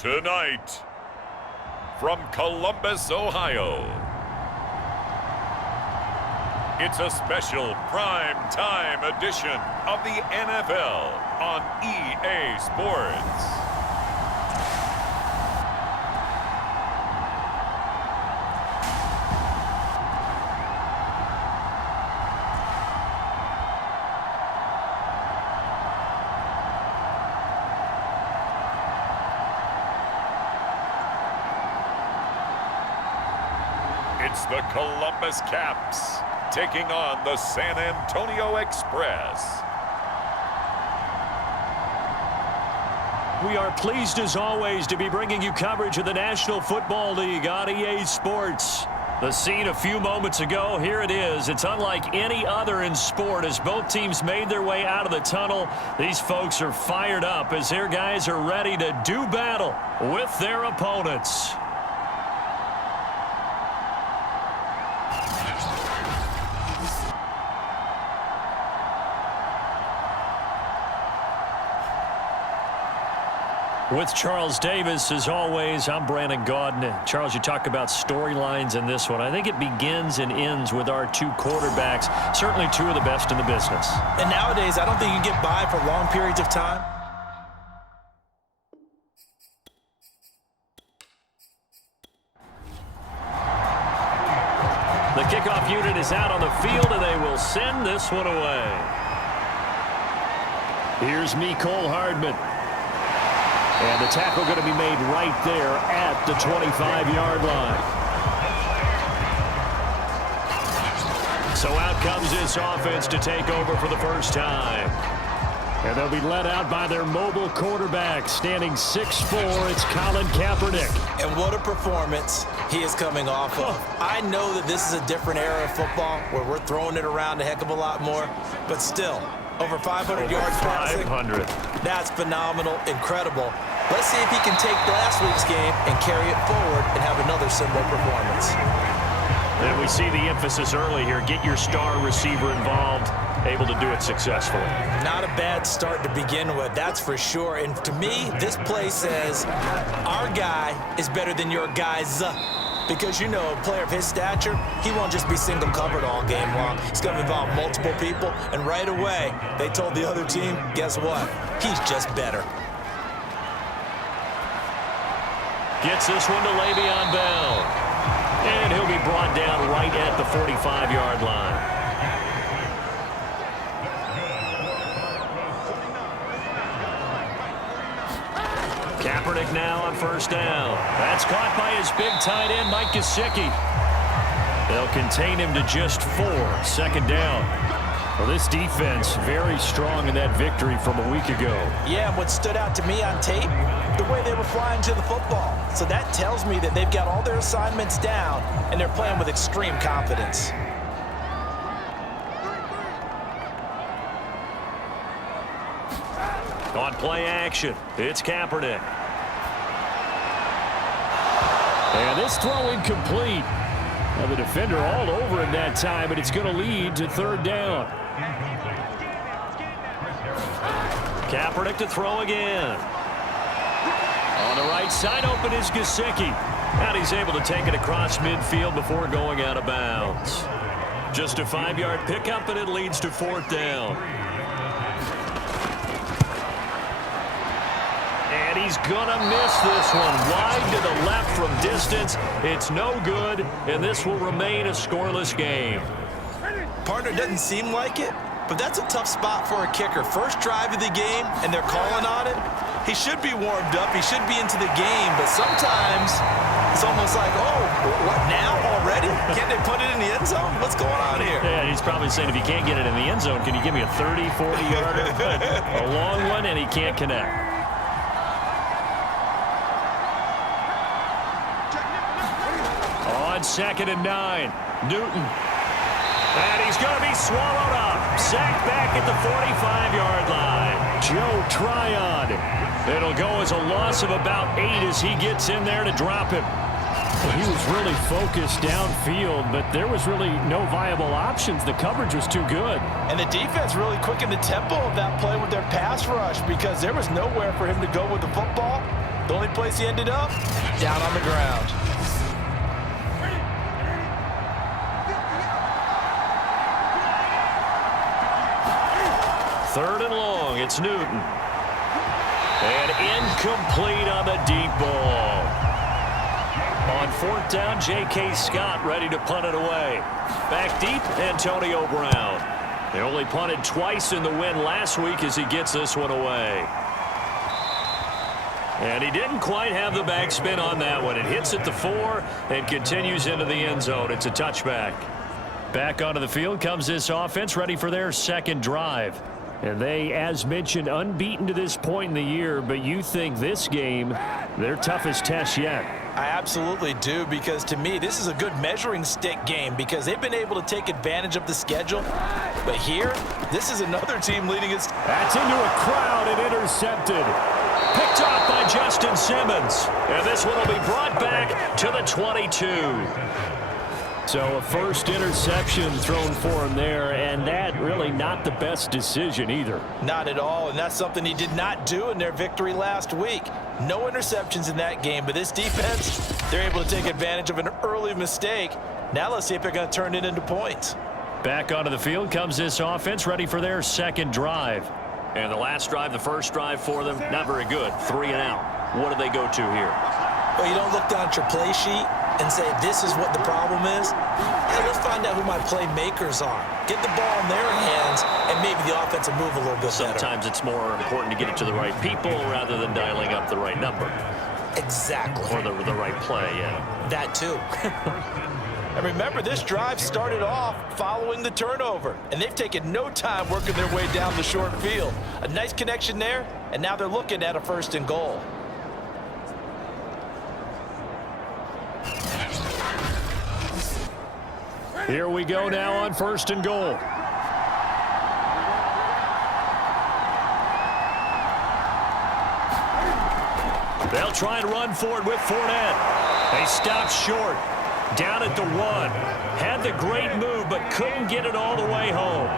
Tonight, from Columbus, Ohio, it's a special prime time edition of the NFL on EA Sports. It's the Columbus Caps taking on the San Antonio Express. We are pleased as always to be bringing you coverage of the National Football League on EA Sports. The scene a few moments ago, here it is. It's unlike any other in sport as both teams made their way out of the tunnel. These folks are fired up as their guys are ready to do battle with their opponents. With Charles Davis, as always, I'm Brandon Gaudin. Charles, you talk about storylines in this one. I think it begins and ends with our two quarterbacks, certainly two of the best in the business. And nowadays, I don't think you get by for long periods of time. The kickoff unit is out on the field, and they will send this one away. Here's Mecole Hardman. And the tackle going to be made right there at the 25-yard line. So out comes this offense to take over for the first time. And they'll be led out by their mobile quarterback, standing 6'4". It's Colin Kaepernick. And what a performance he is coming off of. I know that this is a different era of football where we're throwing it around a heck of a lot more, but still, over 500 yards passing. 500. That's phenomenal, incredible. Let's see if he can take last week's game and carry it forward and have another similar performance. And we see the emphasis early here. Get your star receiver involved, able to do it successfully. Not a bad start to begin with, that's for sure. And to me, this play says our guy is better than your guys. Because, you know, a player of his stature, he won't just be single covered all game long. He's going to involve multiple people. And right away, they told the other team, guess what? He's just better. Gets this one to Le'Veon Bell. And he'll be brought down right at the 45-yard line. Kaepernick now on first down. That's caught by his big tight end, Mike Gesicki. They'll contain him to just 4. Second down. Well, this defense very strong in that victory from a week ago. Yeah, what stood out to me on tape, the way they were flying to the football. So that tells me that they've got all their assignments down, and they're playing with extreme confidence. On play action, it's Kaepernick. And this throw incomplete. Now the defender all over him that time, but it's going to lead to third down. Kaepernick to throw again. On the right side, open is Gesicki. And he's able to take it across midfield before going out of bounds. Just a 5-yard pickup, and it leads to fourth down. And he's gonna miss this one. Wide to the left from distance. It's no good, and this will remain a scoreless game. Partner, doesn't seem like it, but that's a tough spot for a kicker. First drive of the game, and they're calling on it. He should be warmed up. He should be into the game, but sometimes it's almost like, oh, what now already? Can't they put it in the end zone? What's going on here? Yeah, he's probably saying if you can't get it in the end zone, can you give me a 30, 40-yarder? A long one, and he can't connect. On 2nd and 9, Newton. And he's going to be swallowed up. Sacked back at the 45-yard line. Joe Tryon. It'll go as a loss of about 8 as he gets in there to drop him. Well, he was really focused downfield, but there was really no viable options. The coverage was too good. And the defense really quickened the tempo of that play with their pass rush because there was nowhere for him to go with the football. The only place he ended up, down on the ground. Third and long, it's Newton. And incomplete on the deep ball. On fourth down, J.K. Scott ready to punt it away. Back deep, Antonio Brown. They only punted twice in the win last week as he gets this one away. And he didn't quite have the backspin on that one. It hits at the 4 and continues into the end zone. It's a touchback. Back onto the field comes this offense, ready for their second drive. And they, as mentioned, unbeaten to this point in the year, but you think this game, their toughest test yet. I absolutely do, because to me, this is a good measuring stick game because they've been able to take advantage of the schedule. But here, this is another team leading its... That's into a crowd and intercepted. Picked off by Justin Simmons. And this one will be brought back to the 22. So a first interception thrown for him there, and that really not the best decision either. Not at all, and that's something he did not do in their victory last week. No interceptions in that game, but this defense, they're able to take advantage of an early mistake. Now let's see if they're going to turn it into points. Back onto the field comes this offense, ready for their second drive. And the last drive, the first drive for them, not very good. 3 and out. What do they go to here? Well, you don't look down at your play sheet and say, this is what the problem is. Yeah, let's find out who my playmakers are. Get the ball in their hands, and maybe the offense will move a little bit better. Sometimes it's more important to get it to the right people rather than dialing up the right number. Exactly. Or the right play, yeah. That too. And remember, this drive started off following the turnover, and they've taken no time working their way down the short field. A nice connection there, and now they're looking at a 1st and goal. Here we go now on 1st and goal. They'll try and run forward with Fournette. They stopped short. Down at the 1. Had the great move, but couldn't get it all the way home.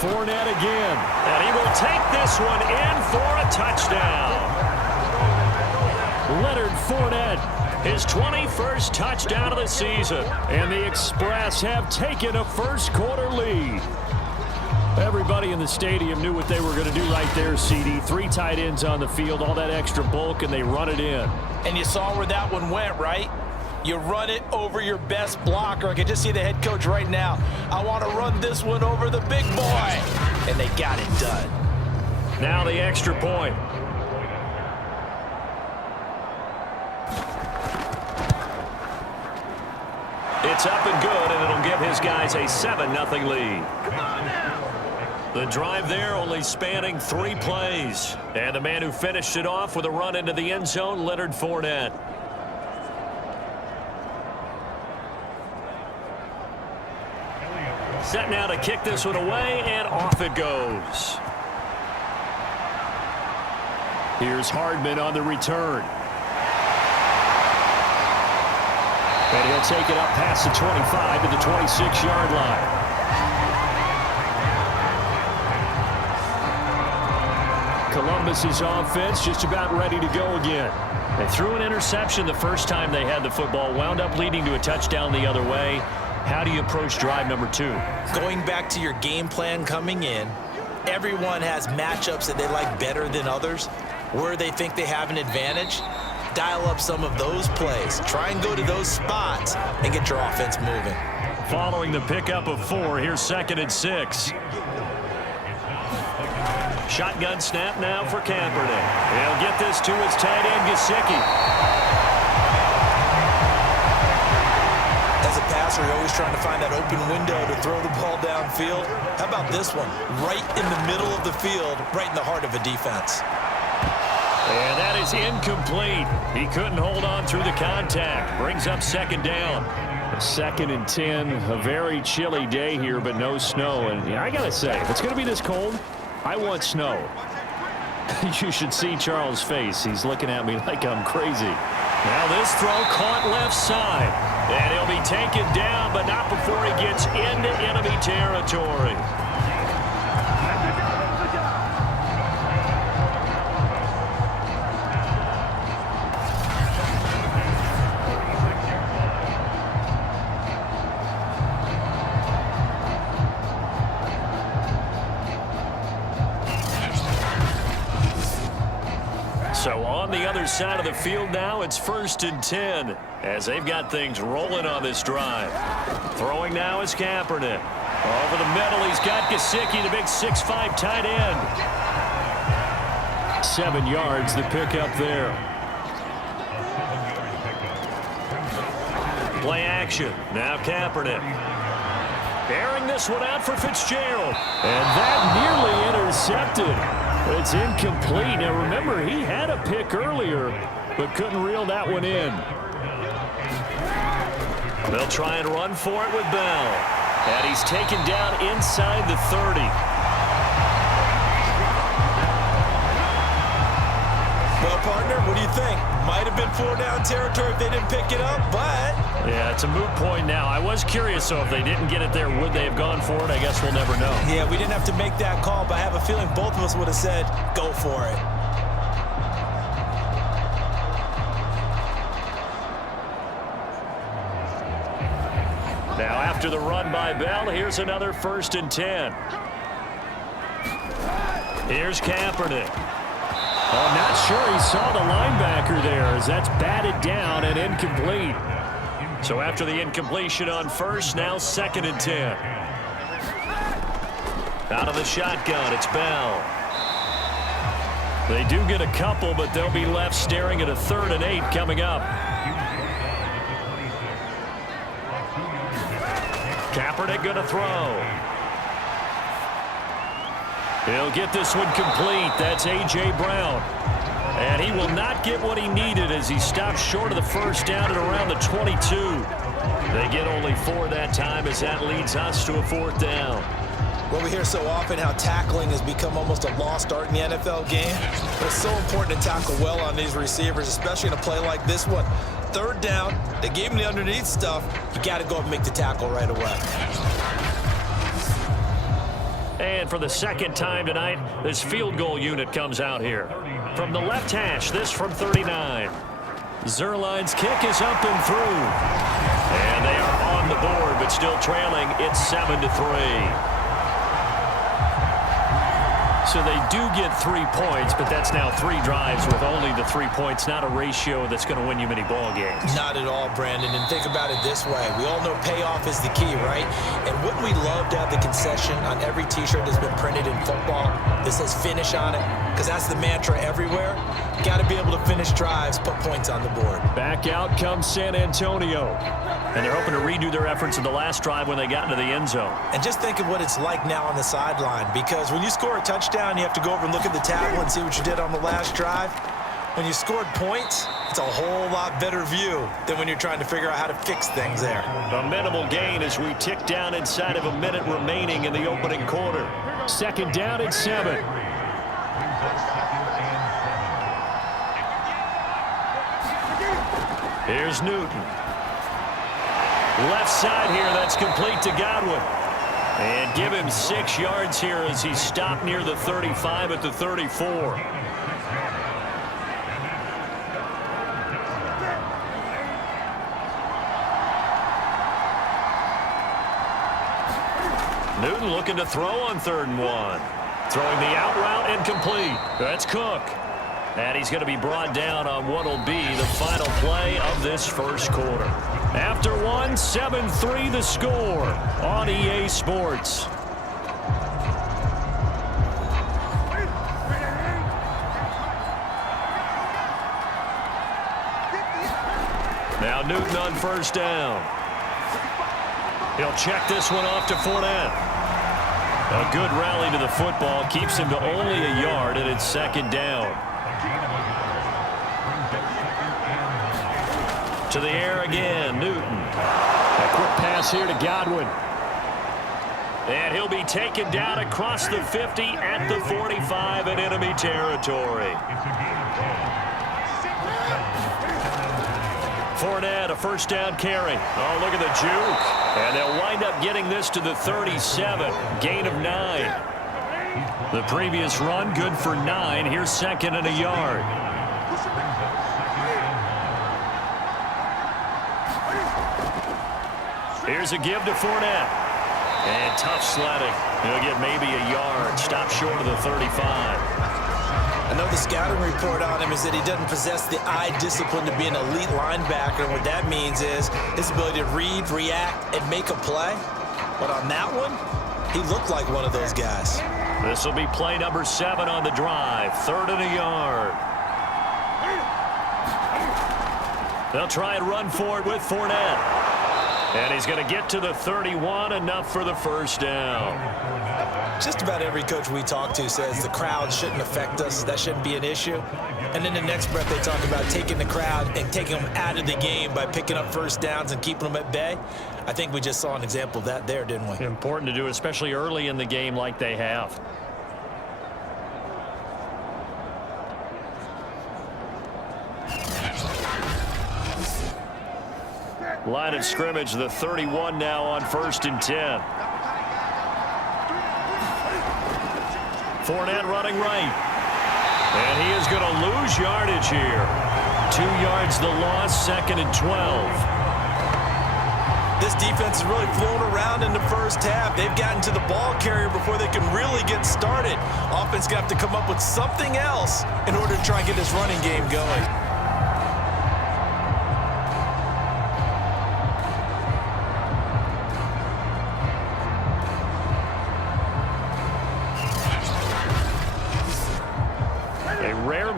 Fournette again. And he will take this one in for a touchdown. Leonard Fournette. His 21st touchdown of the season. And the Express have taken a first-quarter lead. Everybody in the stadium knew what they were going to do right there, CD. 3 tight ends on the field, all that extra bulk, and they run it in. And you saw where that one went, right? You run it over your best blocker. I can just see the head coach right now. I want to run this one over the big boy. And they got it done. Now the extra point. It's up and good, and it'll give his guys a 7-0 lead. The drive there only spanning 3 plays. And the man who finished it off with a run into the end zone, Leonard Fournette. Set now to kick this one away, and off it goes. Here's Hardman on the return. And he'll take it up past the 25 to the 26-yard line. Columbus's offense just about ready to go again. They threw an interception the first time they had the football, wound up leading to a touchdown the other way. How do you approach drive number 2? Going back to your game plan coming in, everyone has matchups that they like better than others. Where they think they have an advantage, dial up some of those plays. Try and go to those spots and get your offense moving. Following the pickup of 4, here's 2nd and 6. Shotgun snap now for Kaepernick. He'll get this to his tight end, Gesicki. As a passer, you're always trying to find that open window to throw the ball downfield. How about this one? Right in the middle of the field, right in the heart of a defense. And that is incomplete. He couldn't hold on through the contact. Brings up 2nd down. 2nd and 10. A very chilly day here, but no snow. And I got to say, if it's going to be this cold, I want snow. You should see Charles' face. He's looking at me like I'm crazy. Now this throw caught left side. And he'll be taken down, but not before he gets into enemy territory. from the other side of the field now. It's 1st and 10 as they've got things rolling on this drive. Throwing now is Kaepernick. Over the middle, he's got Gesicki, the big 6'5" tight end. 7 yards to pick up there. Play action. Now Kaepernick. Airing this one out for Fitzgerald. And that nearly intercepted. It's incomplete. Now remember, he had a pick earlier, but couldn't reel that one in. They'll try and run for it with Bell. And he's taken down inside the 30. Well, partner, what do you think? Might have been 4-down territory if they didn't pick it up, but... Yeah, it's a moot point now. I was curious, so if they didn't get it there, would they have gone for it? I guess we'll never know. Yeah, we didn't have to make that call, but I have a feeling both of us would have said, go for it. Now, after the run by Bell, here's another 1st and 10. Here's Kaepernick. I'm not sure he saw the linebacker there as that's batted down and incomplete. So after the incompletion on 1st, now 2nd and 10. Out of the shotgun, it's Bell. They do get a couple, but they'll be left staring at a 3rd and 8 coming up. Kaepernick going to throw. He'll get this one complete. That's A.J. Brown. And he will not get what he needed as he stops short of the 1st down at around the 22. They get only 4 that time as that leads us to a 4th down. Well, we hear so often how tackling has become almost a lost art in the NFL game. But it's so important to tackle well on these receivers, especially in a play like this one. 3rd down, they gave him the underneath stuff. You got to go up and make the tackle right away. And for the 2nd time tonight, this field goal unit comes out here. From the left hash, this from 39. Zerline's kick is up and through. And they are on the board, but still trailing. It's 7-3. So they do get 3 points, but that's now 3 drives with only the 3 points, not a ratio that's going to win you many ball games. Not at all, Brandon. And think about it this way. We all know payoff is the key, right? And wouldn't we love to have the concession on every T-shirt that's been printed in football that says finish on it? Because that's the mantra everywhere. Got to be able to finish drives, put points on the board. Back out comes San Antonio. And they're hoping to redo their efforts in the last drive when they got into the end zone. And just think of what it's like now on the sideline, because when you score a touchdown, you have to go over and look at the table and see what you did on the last drive. When you scored points, it's a whole lot better view than when you're trying to figure out how to fix things there. A minimal gain as we tick down inside of a minute remaining in the opening quarter. 2nd down and 7. Here's Newton. Left side here, that's complete to Godwin. And give him 6 yards here as he stopped near the 35 at the 34. Newton looking to throw on 3rd and 1. Throwing the out route incomplete. That's Cook. And he's going to be brought down on what will be the final play of this 1st quarter. After 1, 7-3 the score on EA Sports. Now Newton on 1st down. He'll check this one off to Fournette. A good rally to the football keeps him to only a yard, and it's 2nd down. To the air again, Newton. A quick pass here to Godwin. And he'll be taken down across the 50 at the 45 in enemy territory. Fournette, a 1st down carry. Oh, look at the juke. And they'll wind up getting this to the 37. Gain of 9. The previous run, good for 9. Here's 2nd and a yard. Here's a give to Fournette. And tough sledding. He'll get maybe a yard. Stop short of the 35. I know the scouting report on him is that he doesn't possess the eye discipline to be an elite linebacker, and what that means is his ability to read, react, and make a play. But on that one, he looked like one of those guys. This will be play number 7 on the drive. 3rd and a yard. They'll try and run for it with Fournette. And he's going to get to the 31, enough for the first down. Just about every coach we talk to says the crowd shouldn't affect us. That shouldn't be an issue. And in the next breath, they talk about taking the crowd and taking them out of the game by picking up first downs and keeping them at bay. I think we just saw an example of that there, didn't we? Important to do, especially early in the game like they have. Line of scrimmage, the 31 now on 1st and 10. Fournette running right. And he is going to lose yardage here. 2 yards the loss, 2nd and 12. This defense is really flown around in the first half. They've gotten to the ball carrier before they can really get started. Offense going to have to come up with something else in order to try and get this running game going.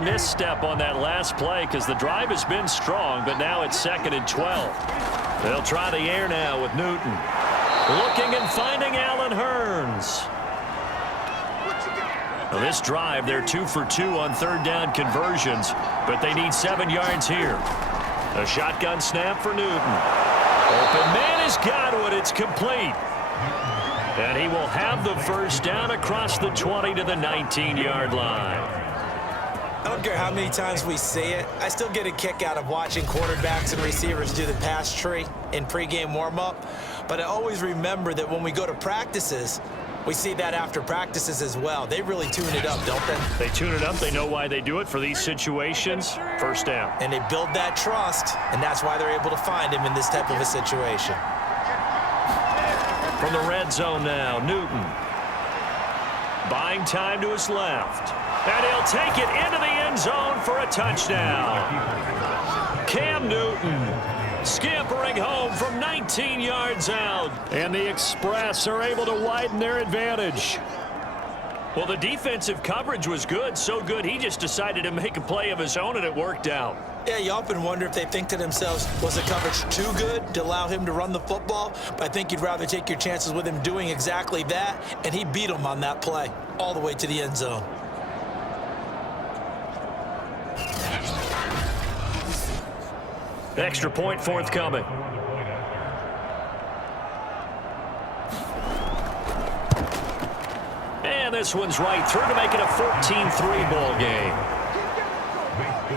Misstep on that last play because the drive has been strong, but now it's 2nd and 12. They'll try the air now with Newton. Looking and finding Allen Hurns. Now this drive, they're 2 for 2 on 3rd down conversions, but they need 7 yards here. A shotgun snap for Newton. Open man is Godwin. It's complete. And he will have the first down across the 20 to the 19-yard line. I don't care how many times we say it, I still get a kick out of watching quarterbacks and receivers do the pass tree in pregame warm-up. But I always remember that when we go to practices, we see that after practices as well. They really tune it up, don't they? They tune it up. They know why they do it for these situations. First down. And they build that trust, and that's why they're able to find him in this type of a situation. From the red zone now, Newton. Buying time to his left. And he'll take it into the end zone for a touchdown. Cam Newton scampering home from 19 yards out. And the Express are able to widen their advantage. Well, the defensive coverage was good, so good he just decided to make a play of his own, and it worked out. Yeah, you often wonder if they think to themselves, was the coverage too good to allow him to run the football? But I think you'd rather take your chances with him doing exactly that, and he beat him on that play all the way to the end zone. Extra point forthcoming. And this one's right through to make it a 14-3 ball game.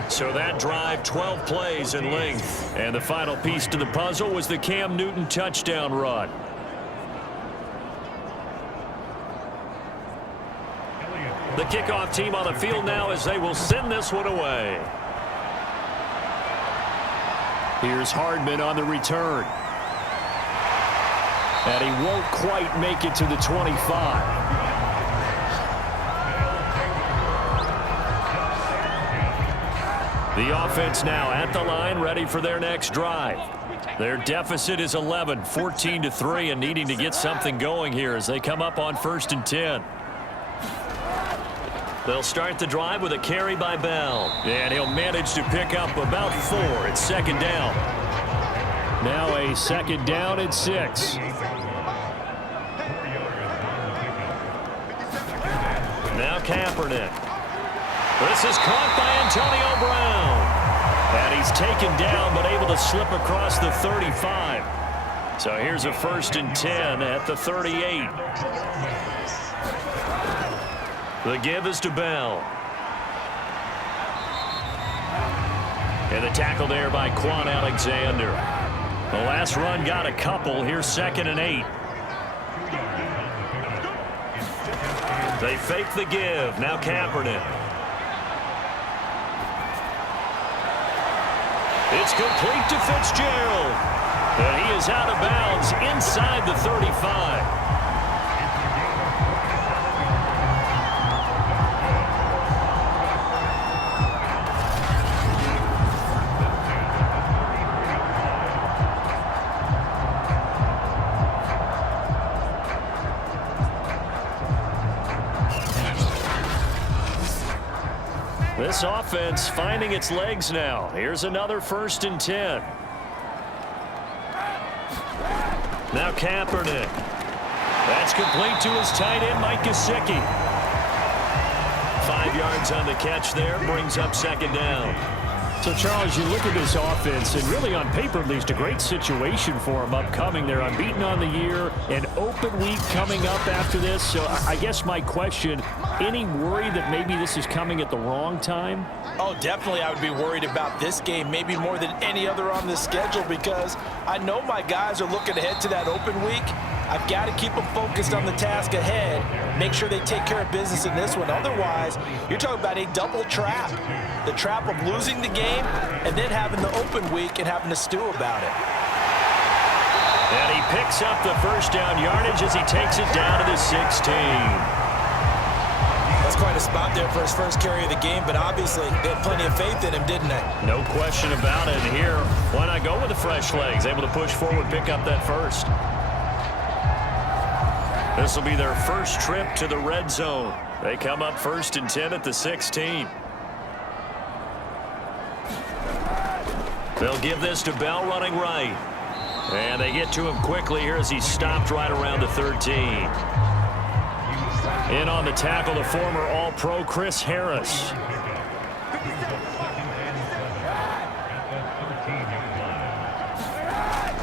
So that drive, 12 plays in length. And the final piece to the puzzle was the Cam Newton touchdown run. The kickoff team on the field now as they will send this one away. Here's Hardman on the return. And he won't quite make it to the 25. The offense now at the line, ready for their next drive. Their deficit is 11, 14-3, and needing to get something going here as they come up on 1st and 10. They'll start the drive with a carry by Bell. And he'll manage to pick up about 4 at 2nd down. Now a 2nd down at 6. Now Kaepernick. This is caught by Antonio Brown. And he's taken down but able to slip across the 35. So here's a 1st and 10 at the 38. The give is to Bell. And the tackle there by Quan Alexander. The last run got a couple. Here's 2nd and 8. They fake the give. Now Kaepernick. It's complete to Fitzgerald. And he is out of bounds inside the 35. this offense finding its legs now. Here's another 1st and 10. Now Kaepernick. That's complete to his tight end, Mike Gesicki. 5 yards on the catch there, brings up 2nd down. So, Charles, you look at this offense, and really on paper, at least a great situation for them upcoming. They're unbeaten on the year, an open week coming up after this. So I guess my question, any worry that maybe this is coming at the wrong time? Oh, definitely I would be worried about this game, maybe more than any other on the schedule, because I know my guys are looking ahead to that open week. I've got to keep them focused on the task ahead, make sure they take care of business in this one. Otherwise, you're talking about a double trap. The trap of losing the game and then having the open week and having to stew about it. And he picks up the 1st down yardage as he takes it down to the 16. That's quite a spot there for his first carry of the game, but obviously they had plenty of faith in him, didn't they? No question about it. And here, why not go with the fresh legs? Able to push forward, pick up that 1st. This will be their first trip to the red zone. They come up 1st and 10 at the 16. They'll give this to Bell running right. And they get to him quickly here as he's stopped right around the 13. In on the tackle, the former All-Pro Chris Harris.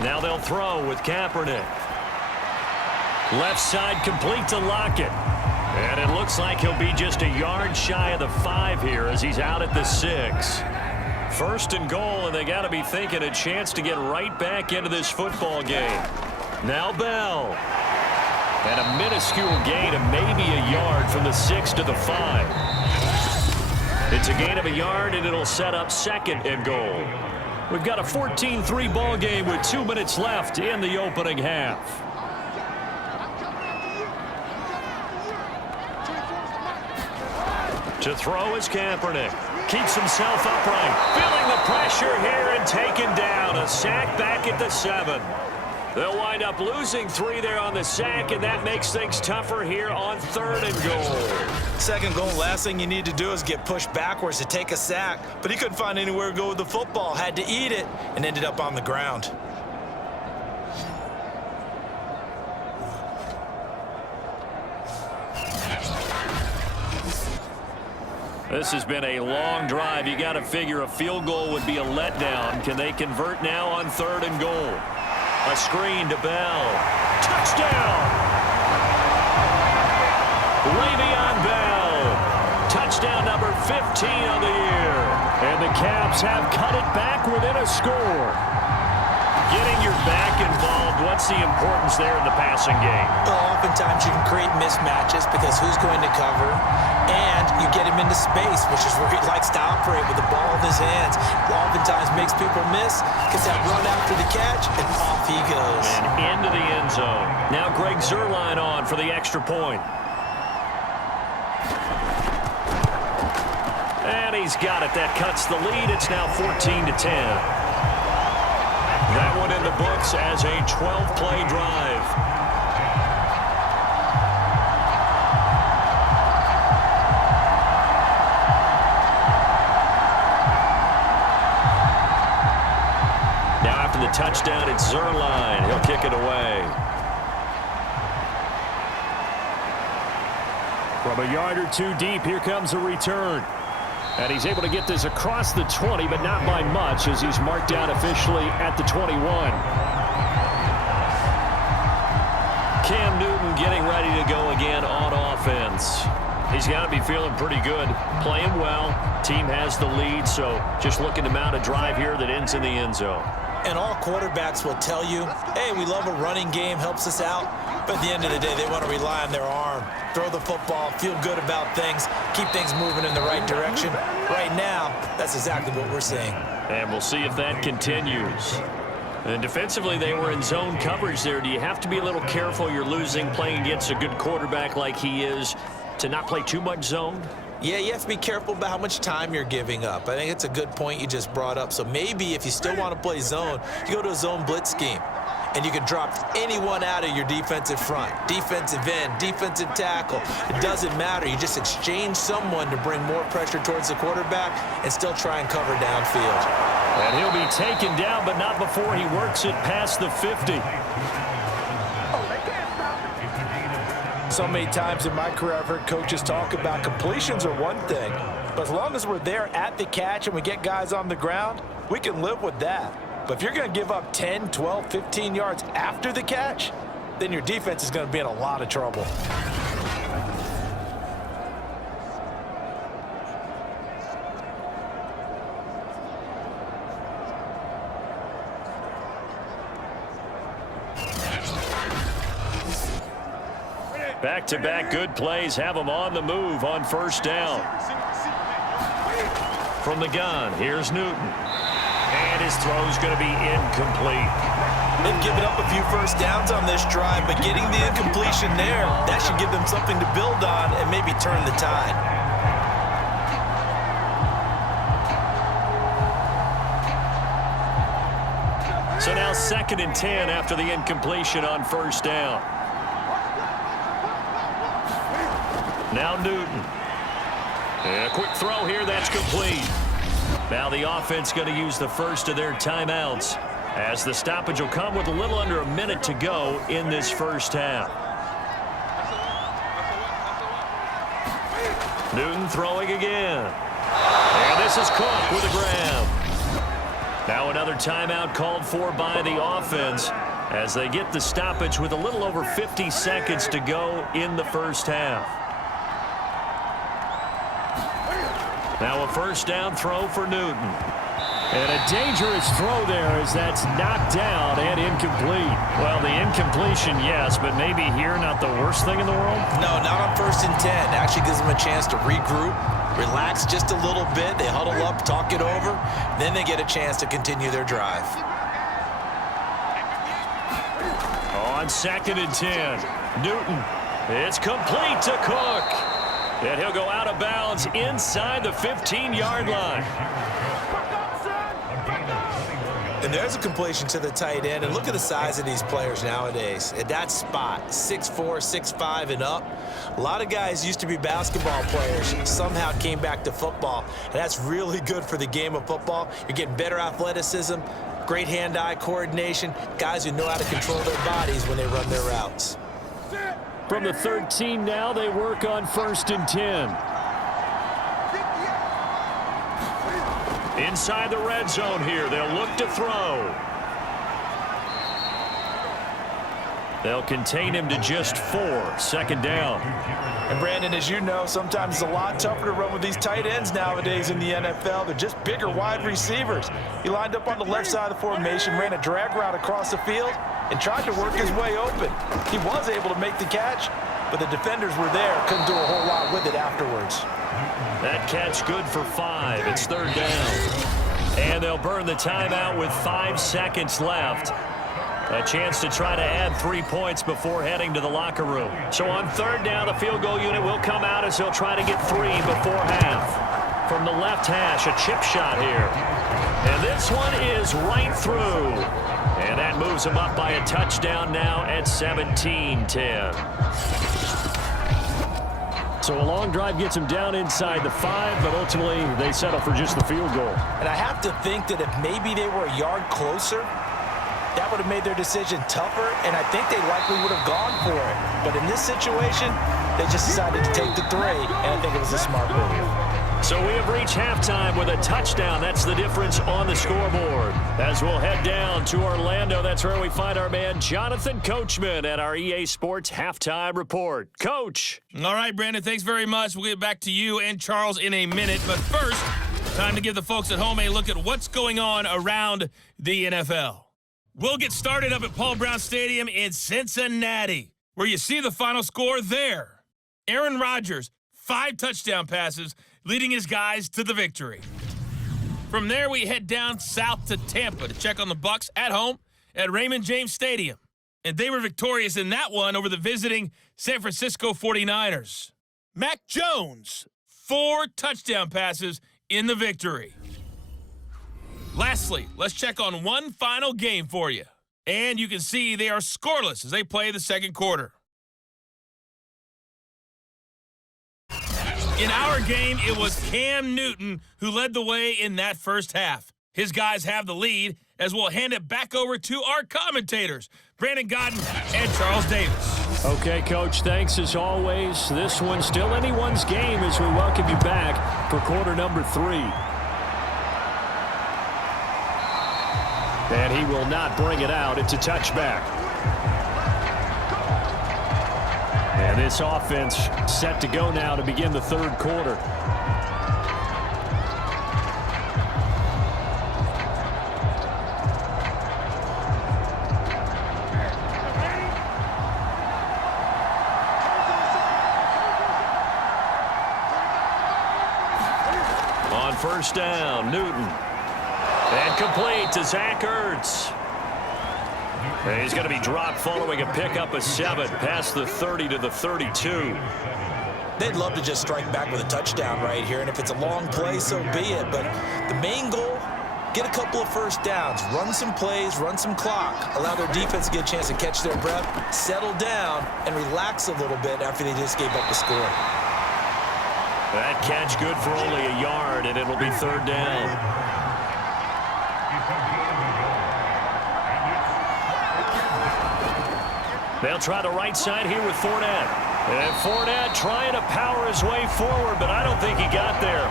Now they'll throw with Kaepernick. Left side complete to Lockett. And it looks like he'll be just a yard shy of the 5 here as he's out at the 6. 1st and goal, and they got to be thinking a chance to get right back into this football game. Now Bell. And a minuscule gain of maybe a yard from the 6 to the 5. It's a gain of a yard, and it'll set up 2nd and goal. We've got a 14-3 ball game with 2 minutes left in the opening half. To throw is Kaepernick. Keeps himself upright. Feeling the pressure here and taken down. A sack back at the 7. They'll wind up losing 3 there on the sack, and that makes things tougher here on 3rd and goal. 2nd goal, last thing you need to do is get pushed backwards to take a sack. But he couldn't find anywhere to go with the football. Had to eat it and ended up on the ground. This has been a long drive. You got to figure a field goal would be a letdown. Can they convert now on 3rd and goal? A screen to Bell. Touchdown! Le'Veon Bell. Touchdown number 15 on the year. And the Caps have cut it back within a score. Getting your back involved, what's the importance there in the passing game? Well, oftentimes you can create mismatches because who's going to cover, and you get him into space, which is where he likes to operate with the ball in his hands. Oftentimes makes people miss, gets that run after the catch, and off he goes. And into the end zone. Now Greg Zuerlein on for the extra point. And he's got it. That cuts the lead. It's now 14-10. That one in the books as a 12-play drive. Now after the touchdown, it's Zuerlein. He'll kick it away. From a yard or 2 deep, here comes a return. And he's able to get this across the 20, but not by much as he's marked down officially at the 21. Cam Newton getting ready to go again on offense. He's got to be feeling pretty good, playing well. Team has the lead, so just looking to mount a drive here that ends in the end zone. And all quarterbacks will tell you, hey, we love a running game, helps us out. But at the end of the day, they want to rely on their arm. Throw the football, feel good about things, keep things moving in the right direction. Right now, that's exactly what we're seeing. And we'll see if that continues. And defensively, they were in zone coverage there. Do you have to be a little careful? You're losing, playing against a good quarterback like he is, to not play too much zone? Yeah, you have to be careful about how much time you're giving up. I think it's a good point you just brought up. So maybe if you still want to play zone, you go to a zone blitz scheme. and you can drop anyone out of your defensive front. Defensive end, defensive tackle. It doesn't matter. You just exchange someone to bring more pressure towards the quarterback and still try and cover downfield. And he'll be taken down, but not before he works it past the 50. So many times in my career, I've heard coaches talk about completions are one thing, but as long as we're there at the catch and we get guys on the ground, we can live with that. But if you're going to give up 10, 12, 15 yards after the catch, then your defense is going to be in a lot of trouble. Back-to-back good plays have him on the move on first down. From the gun, here's Newton. And his throw's going to be incomplete. They've given up a few first downs on this drive, but getting the incompletion there, that should give them something to build on and maybe turn the tide. So now 2nd and 10 after the incompletion on first down. Now Newton. And a quick throw here, that's complete. Now the offense going to use the first of their timeouts, as the stoppage will come with a little under a minute to go in this first half. Newton throwing again. And this is Cook with a grab. Now another timeout called for by the offense as they get the stoppage with a little over 50 seconds to go in the first half. Now a first down throw for Newton. And a dangerous throw there as that's knocked down and incomplete. Well, the incompletion, yes, but maybe here not the worst thing in the world? No, not on 1st and 10. Actually gives them a chance to regroup, relax just a little bit. They huddle up, talk it over. Then they get a chance to continue their drive. On 2nd and 10, Newton. It's complete to Cook. And he'll go out of bounds inside the 15-yard line. And there's a completion to the tight end. And look at the size of these players nowadays. At that spot, 6'4", 6'5", and up. A lot of guys used to be basketball players, somehow came back to football. And that's really good for the game of football. You're getting better athleticism, great hand-eye coordination, guys who know how to control their bodies when they run their routes. From the 13 now, they work on 1st and 10. Inside the red zone here, they'll look to throw. They'll contain him to just 4, 2nd down. And Brandon, as you know, sometimes it's a lot tougher to run with these tight ends nowadays in the NFL. They're just bigger wide receivers. He lined up on the left side of the formation, ran a drag route across the field, and tried to work his way open. He was able to make the catch, but the defenders were there, couldn't do a whole lot with it afterwards. That catch good for 5. It's 3rd down. And they'll burn the timeout with 5 seconds left. A chance to try to add 3 points before heading to the locker room. So on 3rd down, the field goal unit will come out as they'll try to get 3 before half. From the left hash, a chip shot here. And this one is right through. And that moves them up by a touchdown now at 17-10. So a long drive gets them down inside the 5, but ultimately they settle for just the field goal. And I have to think that if maybe they were a yard closer, that would have made their decision tougher, and I think they likely would have gone for it. But in this situation, they just decided to take the 3, and I think it was a smart move. So we have reached halftime with a touchdown. That's the difference on the scoreboard. As we'll head down to Orlando, that's where we find our man Jonathan Coachman at our EA Sports Halftime Report. Coach. All right, Brandon, thanks very much. We'll get back to you and Charles in a minute. But first, time to give the folks at home a look at what's going on around the NFL. We'll get started up at Paul Brown Stadium in Cincinnati, where you see the final score there. Aaron Rodgers, 5 touchdown passes, leading his guys to the victory. From there, we head down south to Tampa to check on the Bucs at home at Raymond James Stadium. And they were victorious in that one over the visiting San Francisco 49ers. Mac Jones, 4 touchdown passes in the victory. Lastly, let's check on one final game for you. And you can see they are scoreless as they play the second quarter. In our game, it was Cam Newton who led the way in that first half. His guys have the lead as we'll hand it back over to our commentators, Brandon Godden and Charles Davis. Okay, Coach, thanks as always. This one's still anyone's game as we welcome you back for quarter number 3. And he will not bring it out. It's a touchback. And this offense set to go now to begin the third quarter. On first down, Newton. And complete to Zach Ertz. And he's going to be dropped following a pickup of 7 past the 30 to the 32. They'd love to just strike back with a touchdown right here, and if it's a long play, so be it. But the main goal, get a couple of first downs, run some plays, run some clock, allow their defense to get a chance to catch their breath, settle down, and relax a little bit after they just gave up the score. That catch good for only a yard, and it'll be third down. They'll try the right side here with Fournette. And Fournette trying to power his way forward, but I don't think he got there.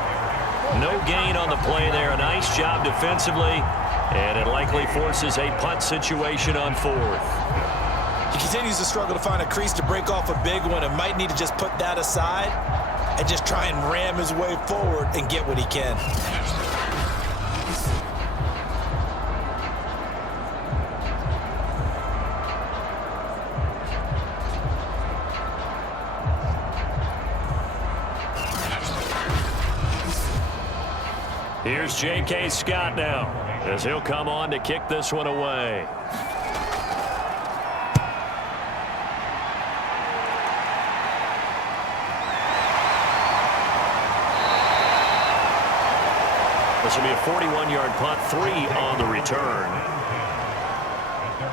No gain on the play there. A nice job defensively, and it likely forces a punt situation on fourth. He continues to struggle to find a crease to break off a big one and might need to just put that aside and just try and ram his way forward and get what he can. Here's J.K. Scott now as he'll come on to kick this one away. This will be a 41-yard punt, 3 on the return.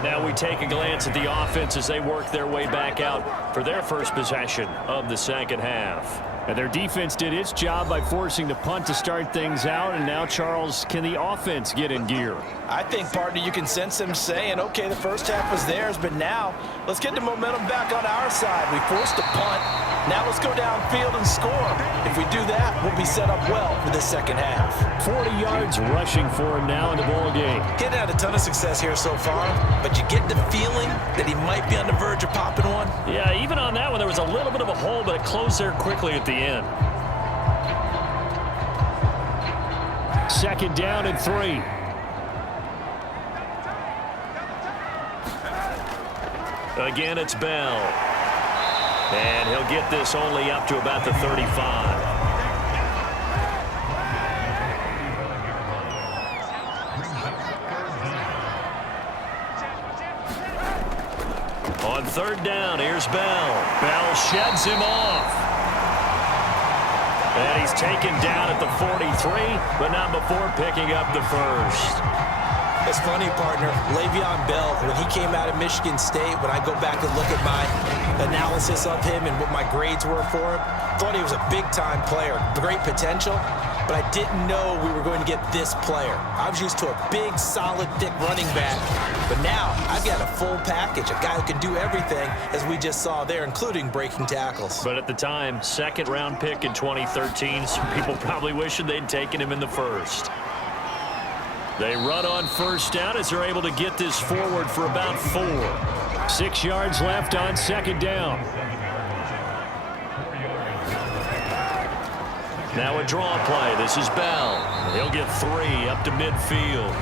Now we take a glance at the offense as they work their way back out for their first possession of the second half. And their defense did its job by forcing the punt to start things out. And now, Charles, can the offense get in gear? I think, partner, you can sense them saying, okay, the first half was theirs, but now let's get the momentum back on our side. We forced a punt. Now let's go downfield and score. If we do that, we'll be set up well for the second half. 40 yards rushing for him now in the ball game. He's had a ton of success here so far, but you get the feeling that he might be on the verge of popping one. Yeah, even on that one, there was a little bit of a hole, but it closed there quickly at the end. Second down and 3. Again, it's Bell. And he'll get this only up to about the 35. On third down, here's Bell. Bell sheds him off. And he's taken down at the 43, but not before picking up the first. It's funny, partner. Le'Veon Bell, when he came out of Michigan State, when I go back and look at my analysis of him and what my grades were for him, thought he was a big-time player, great potential, but I didn't know we were going to get this player. I was used to a big, solid, thick running back, but now I've got a full package, a guy who can do everything, as we just saw there, including breaking tackles. But at the time, second-round pick in 2013, some people probably wishing they'd taken him in the first. They run on first down as they're able to get this forward for about 4. 6 yards left on second down. Now a draw play. This is Bell. He'll get 3 up to midfield.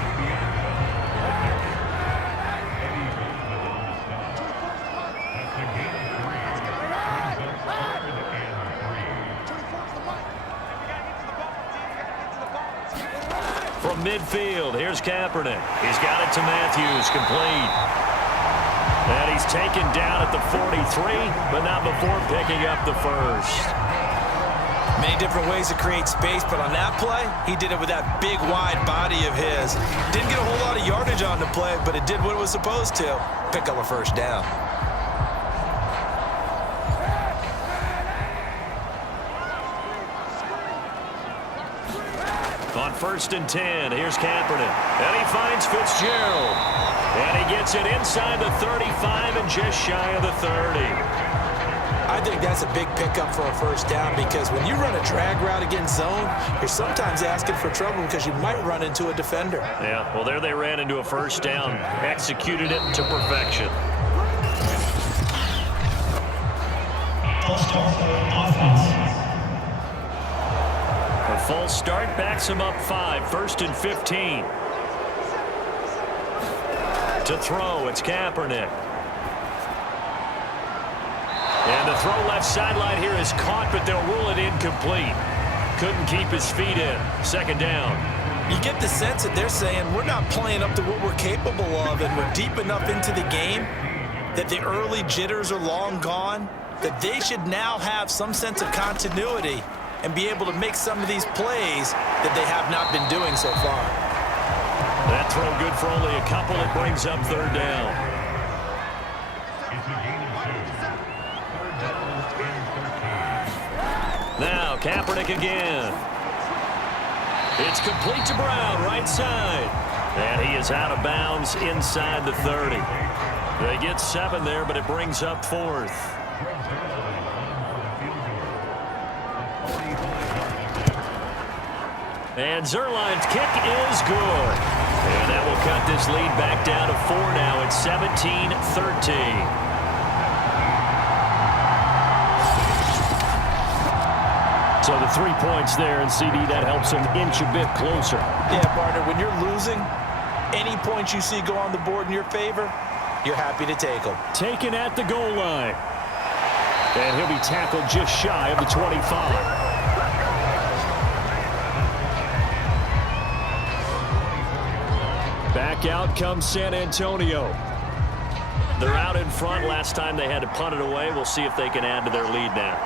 From midfield, here's Kaepernick. He's got it to Matthews, complete. And he's taken down at the 43, but not before picking up the first. Many different ways to create space, but on that play, he did it with that big, wide body of his. Didn't get a whole lot of yardage on the play, but it did what it was supposed to. Pick up a first down. On 1st and 10, here's Kaepernick. And he finds Fitzgerald. And he gets it inside the 35 and just shy of the 30. I think that's a big pickup for a first down because when you run a drag route against zone, you're sometimes asking for trouble because you might run into a defender. Yeah, well, there they ran into a first down. Executed it to perfection. A full start backs him up 5. 1st and 15. To throw, it's Kaepernick. And the throw left sideline here is caught, but they'll rule it incomplete. Couldn't keep his feet in. 2nd down. You get the sense that they're saying we're not playing up to what we're capable of, and we're deep enough into the game that the early jitters are long gone, that they should now have some sense of continuity and be able to make some of these plays that they have not been doing so far. That throw good for only a couple. It brings up 3rd down. Now Kaepernick again. It's complete to Brown, right side. And he is out of bounds inside the 30. They get 7 there, but it brings up 4th. And Zerline's kick is good. And that will cut this lead back down to 4 now. It's 17-13. So the 3 points there, and CD, that helps them inch a bit closer. Yeah, partner, when you're losing, any points you see go on the board in your favor, you're happy to take them. Taken at the goal line. And he'll be tackled just shy of the 25. Back out comes San Antonio. They're out in front. Last time they had to punt it away. We'll see if they can add to their lead now.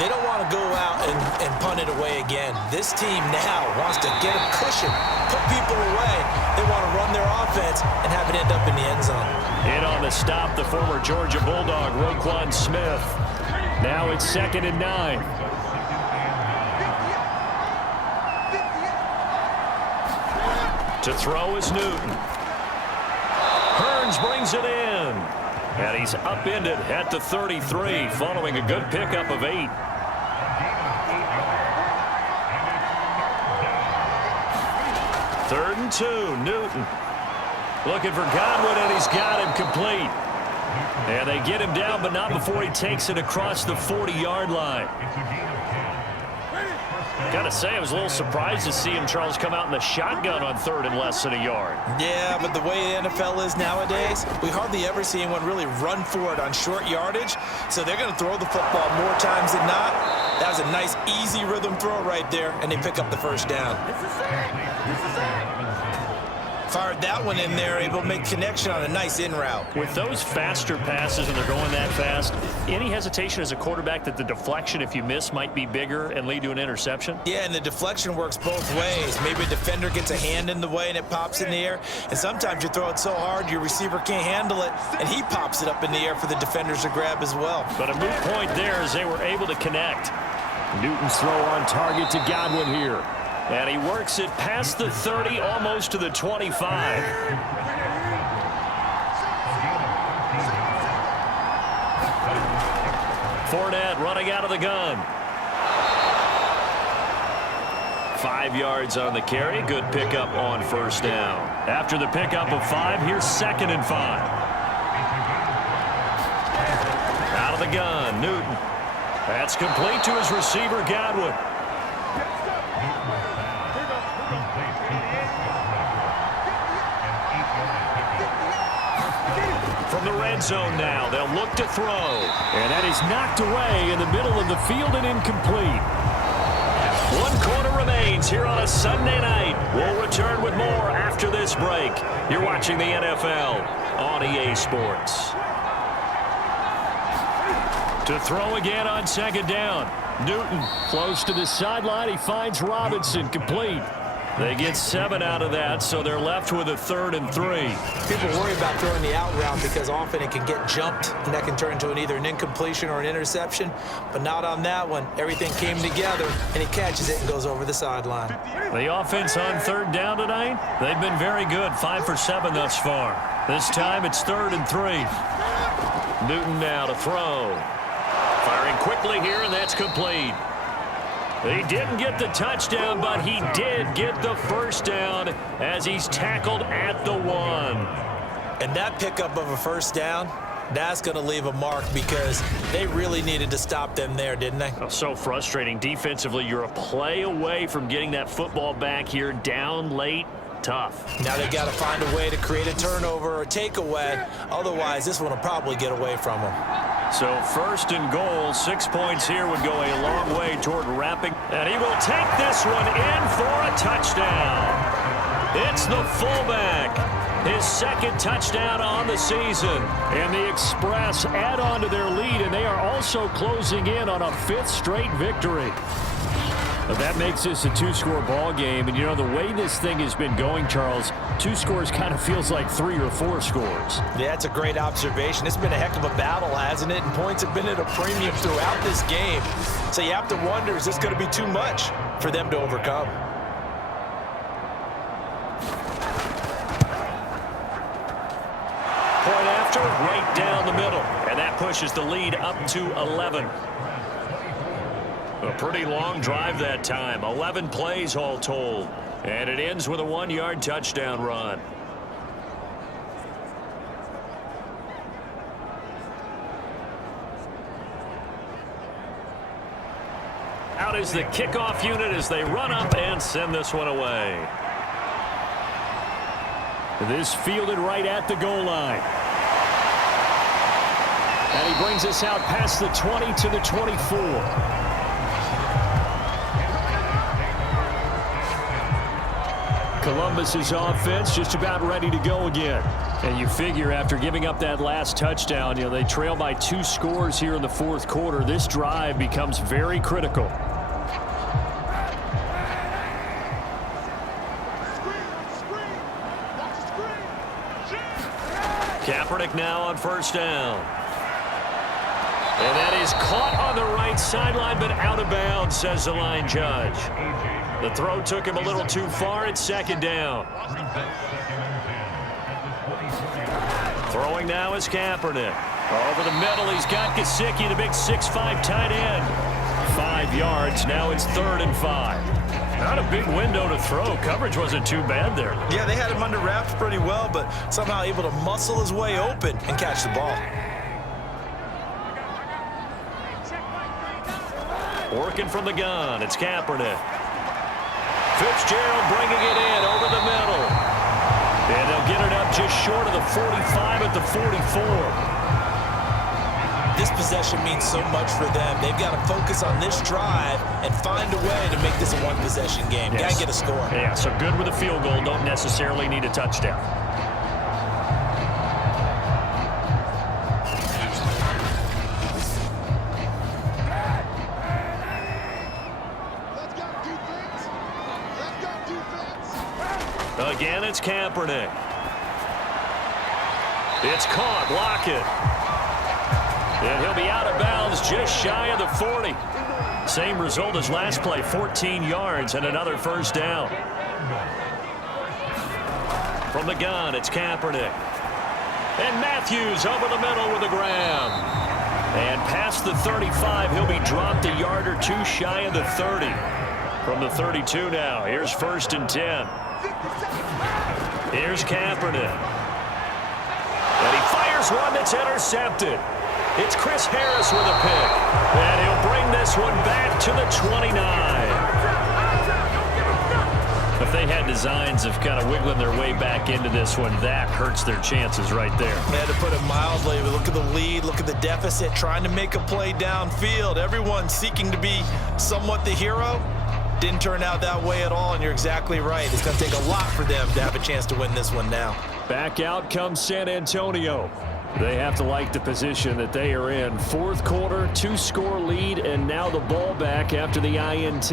They don't want to go out and punt it away again. This team now wants to get a cushion, put people away. They want to run their offense and have it end up in the end zone. In on the stop, the former Georgia Bulldog, Roquan Smith. Now it's 2nd and 9. To throw is Newton. Hearns brings it in. And he's upended at the 33, following a good pickup of 8. Third and 2, Newton. Looking for Godwin, and he's got him complete. And they get him down, but not before he takes it across the 40-yard line. Gotta say, I was a little surprised to see him, Charles, come out in the shotgun on 3rd and less than a yard. Yeah, but the way the NFL is nowadays, we hardly ever see anyone really run for it on short yardage. So they're going to throw the football more times than not. That was a nice, easy rhythm throw right there, and they pick up the first down. Fired that one in there, able to make connection on a nice in route. With those faster passes and they're going that fast, any hesitation as a quarterback that the deflection, if you miss, might be bigger and lead to an interception? Yeah, and the deflection works both ways. Maybe a defender gets a hand in the way and it pops in the air, and sometimes you throw it so hard your receiver can't handle it, and he pops it up in the air for the defenders to grab as well. But a moot point there as they were able to connect. Newton's throw on target to Godwin here. And he works it past the 30, almost to the 25. Fournette running out of the gun. 5 yards on the carry. Good pickup on 1st down. After the pickup of 5, here's 2nd and 5. Out of the gun, Newton. That's complete to his receiver, Godwin. From the red zone now, they'll look to throw. And that is knocked away in the middle of the field and incomplete. 1 quarter remains here on a Sunday night. We'll return with more after this break. You're watching the NFL on EA Sports. To throw again on 2nd down. Newton close to the sideline. He finds Robinson, complete. They get 7 out of that, so they're left with a 3rd and 3. People worry about throwing the out route because often it can get jumped, and that can turn into either an incompletion or an interception. But not on that one. Everything came together, and he catches it and goes over the sideline. The offense on 3rd down tonight, they've been very good, 5 for 7 thus far. This time it's 3rd and 3. Newton now to throw. Firing quickly here, and that's complete. He didn't get the touchdown, but he did get the first down as he's tackled at the 1. And that pickup of a first down, that's going to leave a mark because they really needed to stop them there, didn't they? Oh, so frustrating. Defensively, you're a play away from getting that football back here, down late. Tough. Now they've got to find a way to create a turnover or takeaway. Otherwise, this one will probably get away from them. So 1st and goal, 6 points here would go a long way toward wrapping. And he will take this one in for a touchdown. It's the fullback. His 2nd touchdown on the season. And the Express add on to their lead, and they are also closing in on a 5th straight victory. But that makes this a 2-score ball game. And, you know, the way this thing has been going, Charles, 2 scores kind of feels like 3 or 4 scores. Yeah, that's a great observation. It's been a heck of a battle, hasn't it? And points have been at a premium throughout this game. So you have to wonder, is this going to be too much for them to overcome? Point after, right down the middle. And that pushes the lead up to 11. A pretty long drive that time. 11 plays all told. And it ends with a 1-yard touchdown run. Out is the kickoff unit as they run up and send this one away. This fielded right at the goal line. And he brings us out past the 20 to the 24. Columbus's offense just about ready to go again. And you figure after giving up that last touchdown, you know, they trail by 2 scores here in the 4th quarter. This drive becomes very critical. Kaepernick now on 1st down. And that is caught on the right sideline, but out of bounds, says the line judge. The throw took him a little too far. It's 2nd down. Throwing now is Kaepernick. Over the middle, he's got Gesicki, the big 6'5" tight end. 5 yards. Now it's 3rd and 5. Not a big window to throw. Coverage wasn't too bad there. Yeah, they had him under wraps pretty well, but somehow able to muscle his way open and catch the ball. Working from the gun, it's Kaepernick. Fitzgerald bringing it in over the middle. And they'll get it up just short of the 45 at the 44. This possession means so much for them. They've got to focus on this drive and find a way to make this a 1-possession game. Yes. Got to get a score. Yeah, so good with a field goal. Don't necessarily need a touchdown. Again, it's Kaepernick. It's caught. Lockett. And he'll be out of bounds just shy of the 40. Same result as last play, 14 yards and another 1st down. From the gun, it's Kaepernick. And Matthews over the middle with a grab. And past the 35, he'll be dropped a yard or 2 shy of the 30. From the 32 now, here's 1st and 10. Here's Kaepernick. And he fires one that's intercepted. It's Chris Harris with a pick. And he'll bring this one back to the 29. If they had designs of kind of wiggling their way back into this one, that hurts their chances right there. They had to put it mildly. Look at the lead. Look at the deficit. Trying to make a play downfield. Everyone seeking to be somewhat the hero. Didn't turn out that way at all, and you're exactly right. It's going to take a lot for them to have a chance to win this one now. Back out comes San Antonio. They have to like the position that they are in. Fourth quarter, 2-score lead, and now the ball back after the INT.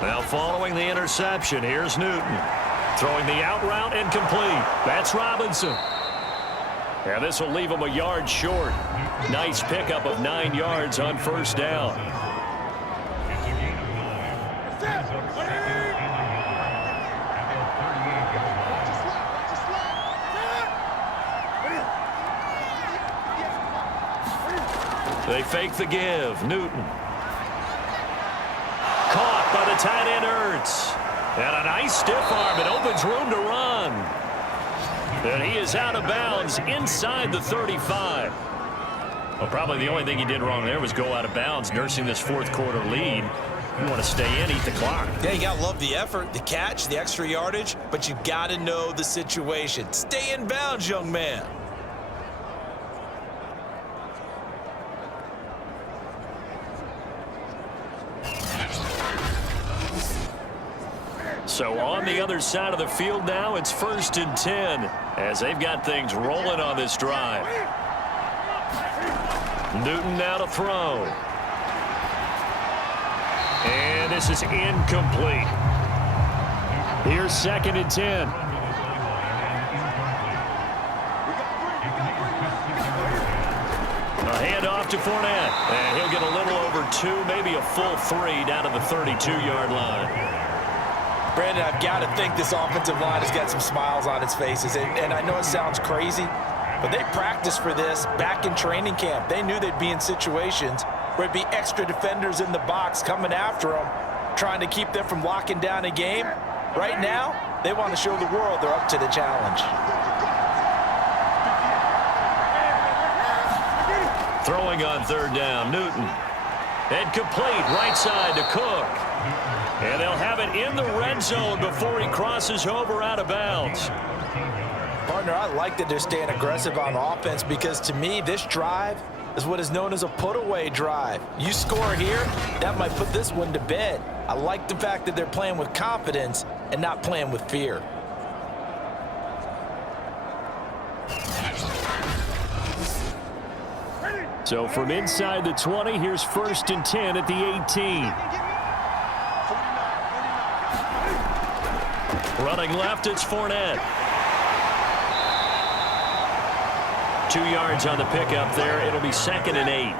Now following the interception, here's Newton. Throwing the out route and complete. That's Robinson. And this will leave him a yard short. Nice pickup of 9 yards on first down. They fake the give. Newton. Caught by the tight end Ertz. And a nice stiff arm. It opens room to run. And he is out of bounds inside the 35. Well, probably the only thing he did wrong there was go out of bounds, nursing this fourth quarter lead. You want to stay in, eat the clock. Yeah, you got to love the effort, the catch, the extra yardage, but you got to know the situation. Stay in bounds, young man. So on the other side of the field now, it's 1st and 10 as they've got things rolling on this drive. Newton now to throw. And this is incomplete. Here's 2nd and 10. A handoff to Fournette. And he'll get a little over 2, maybe a full 3 down to the 32-yard line. Brandon, I've got to think this offensive line has got some smiles on its faces. And I know it sounds crazy, but they practiced for this back in training camp. They knew they'd be in situations where it'd be extra defenders in the box coming after them, trying to keep them from locking down a game. Right now, they want to show the world they're up to the challenge. Throwing on 3rd down, Newton. And complete right side to Cook. And they'll have it in the red zone before he crosses over out of bounds. Partner, I like that they're staying aggressive on offense because to me, this drive is what is known as a put-away drive. You score here, that might put this one to bed. I like the fact that they're playing with confidence and not playing with fear. So from inside the 20, here's 1st and 10 at the 18. Running left, it's Fournette. 2 yards on the pickup there. It'll be 2nd and 8.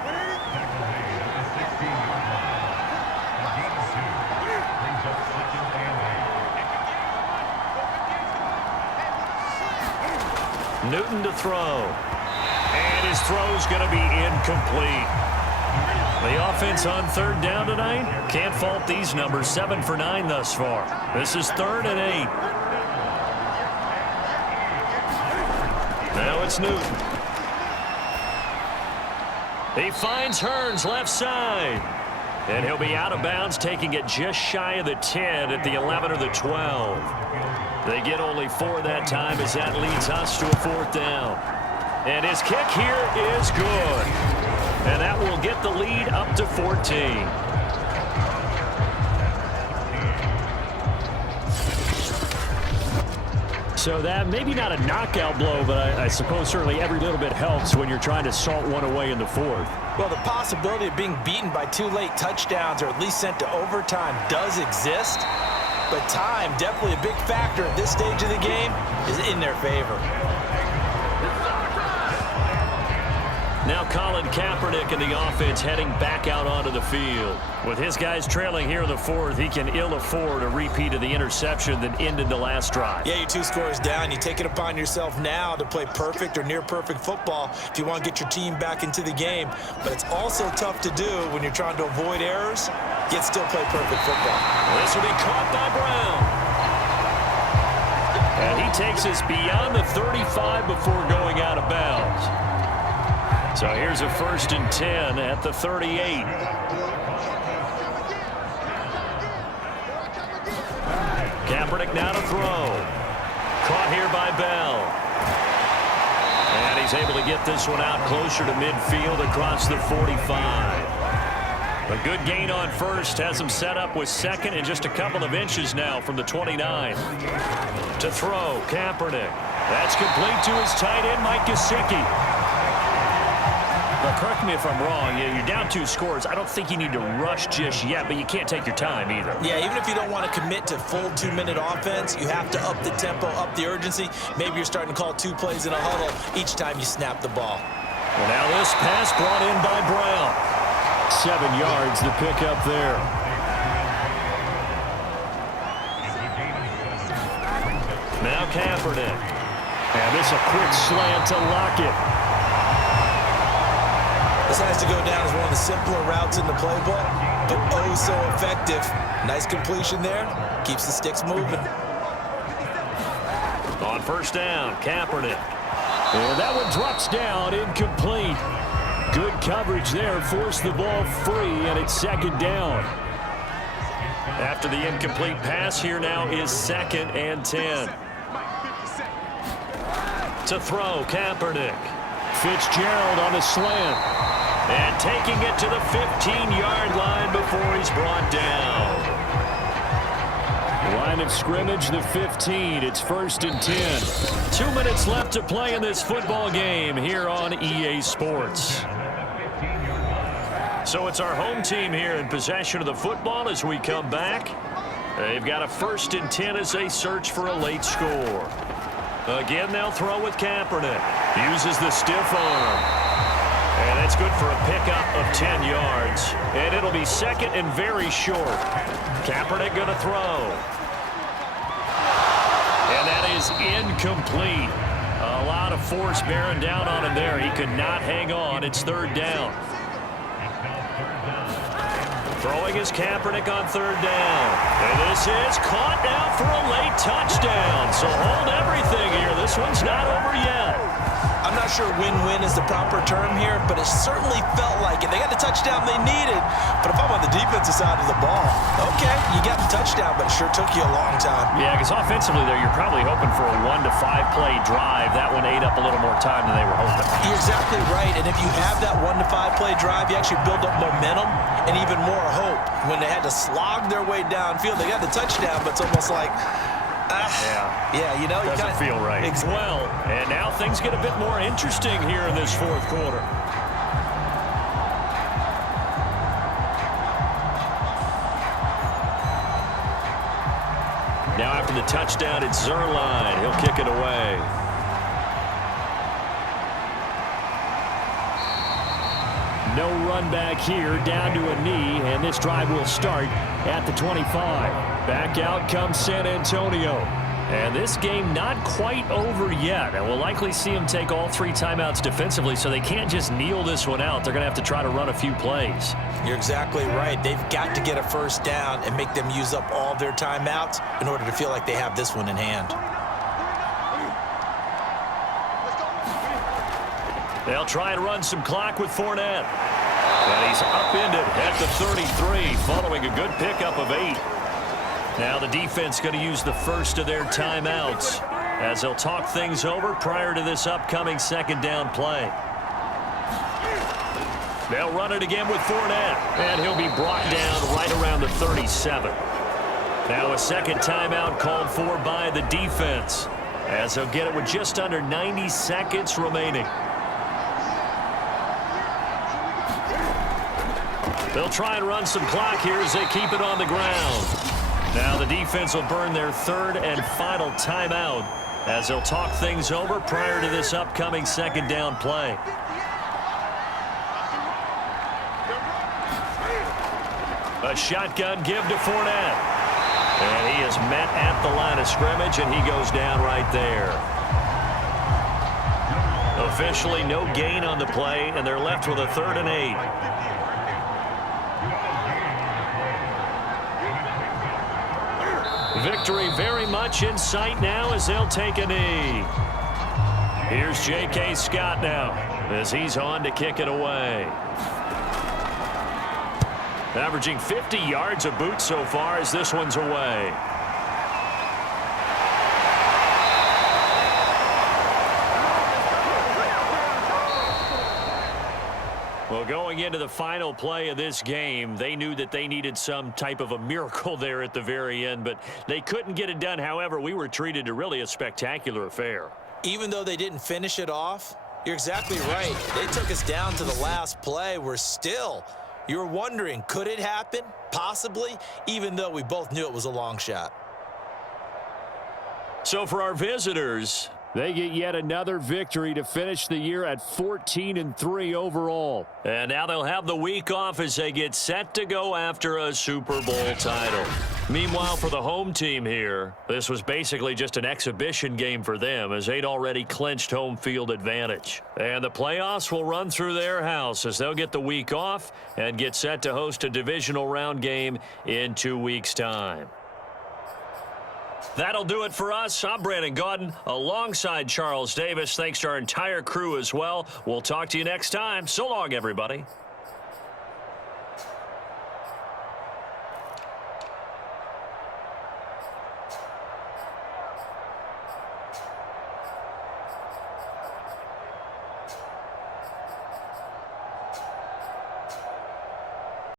Newton to throw. And his throw's going to be incomplete. The offense on 3rd down tonight, can't fault these numbers. 7 for 9 thus far. This is 3rd and 8. Now it's Newton. He finds Hearns left side. And he'll be out of bounds, taking it just shy of the 10 at the 11 or the 12. They get only 4 that time as that leads us to a 4th down. And his kick here is good. And that will get the lead up to 14. So that maybe not a knockout blow, but I suppose certainly every little bit helps when you're trying to salt one away in the 4th. Well, the possibility of being beaten by 2 late touchdowns or at least sent to overtime does exist. But time, definitely a big factor at this stage of the game, is in their favor. Now Colin Kaepernick and the offense heading back out onto the field. With his guys trailing here in the 4th, he can ill afford a repeat of the interception that ended the last drive. Yeah, you're 2 scores down. You take it upon yourself now to play perfect or near perfect football if you want to get your team back into the game. But it's also tough to do when you're trying to avoid errors, yet still play perfect football. This will be caught by Brown. And he takes us beyond the 35 before going out of bounds. So here's a 1st and 10 at the 38. Kaepernick now to throw. Caught here by Bell. And he's able to get this one out closer to midfield across the 45. A good gain on first has him set up with second and just a couple of inches now from the 29. To throw, Kaepernick. That's complete to his tight end, Mike Gesicki. Now, correct me if I'm wrong. You're down 2 scores. I don't think you need to rush just yet, but you can't take your time either. Yeah, even if you don't want to commit to full 2-minute offense, you have to up the tempo, up the urgency. Maybe you're starting to call 2 plays in a huddle each time you snap the ball. Well, now this pass brought in by Brown. 7 yards to pick up there. Now Kaepernick. And this a quick slant to Lockett. This has to go down as one of the simpler routes in the playbook, but oh so effective. Nice completion there. Keeps the sticks moving. On first down, Kaepernick. And that one drops down, incomplete. Good coverage there, forced the ball free, and it's second down. After the incomplete pass, here now is 2nd and 10. To throw, Kaepernick. Fitzgerald on the slant. And taking it to the 15-yard line before he's brought down. Line of scrimmage, the 15. It's 1st and 10. 2 minutes left to play in this football game here on EA Sports. So it's our home team here in possession of the football as we come back. They've got a 1st and 10 as they search for a late score. Again, they'll throw with Kaepernick. Uses the stiff arm. And that's good for a pickup of 10 yards. And it'll be 2nd and very short. Kaepernick going to throw. And that is incomplete. A lot of force bearing down on him there. He could not hang on. It's 3rd down. Throwing is Kaepernick on 3rd down. And this is caught now for a late touchdown. So hold everything here. This one's not over yet. I'm not sure win-win is the proper term here, but it certainly felt like it. They got the touchdown they needed, but if I'm on the defensive side of the ball, okay, you got the touchdown, but it sure took you a long time. Yeah, because offensively there, you're probably hoping for a 1 to 5 play drive. That one ate up a little more time than they were hoping. You're exactly right, and if you have that 1 to 5 play drive, you actually build up momentum and even more hope. When they had to slog their way downfield, they got the touchdown, but it's almost like, yeah, you know, doesn't feel right. Well, and now things get a bit more interesting here in this 4th quarter. Now after the touchdown, it's Zerline. He'll kick it away. No run back here, down to a knee, and this drive will start at the 25. Back out comes San Antonio. And this game not quite over yet. And we'll likely see them take all 3 timeouts defensively, so they can't just kneel this one out. They're going to have to try to run a few plays. You're exactly right. They've got to get a 1st down and make them use up all their timeouts in order to feel like they have this one in hand. They'll try and run some clock with Fournette. And he's upended at the 33 following a good pickup of 8. Now the defense going to use the first of their timeouts as they'll talk things over prior to this upcoming 2nd down play. They'll run it again with Fournette, and he'll be brought down right around the 37. Now a 2nd timeout called for by the defense as they'll get it with just under 90 seconds remaining. They'll try and run some clock here as they keep it on the ground. Now the defense will burn their 3rd and final timeout as they'll talk things over prior to this upcoming 2nd down play. A shotgun give to Fournette. And he is met at the line of scrimmage, and he goes down right there. Officially no gain on the play, and they're left with a 3rd and 8. Victory very much in sight now as they'll take a knee. Here's J.K. Scott now as he's on to kick it away. Averaging 50 yards a boot so far as this one's away. Well, going into the final play of this game, they knew that they needed some type of a miracle there at the very end, but they couldn't get it done. However, we were treated to really a spectacular affair. Even though they didn't finish it off, you're exactly right. They took us down to the last play. You were wondering, could it happen? Possibly, even though we both knew it was a long shot. So for our visitors, they get yet another victory to finish the year at 14-3 overall. And now they'll have the week off as they get set to go after a Super Bowl title. Meanwhile, for the home team here, this was basically just an exhibition game for them as they'd already clinched home field advantage. And the playoffs will run through their house as they'll get the week off and get set to host a divisional round game in 2 weeks' time. That'll do it for us. I'm Brandon Gaudin alongside Charles Davis. Thanks to our entire crew as well. We'll talk to you next time. So long, everybody.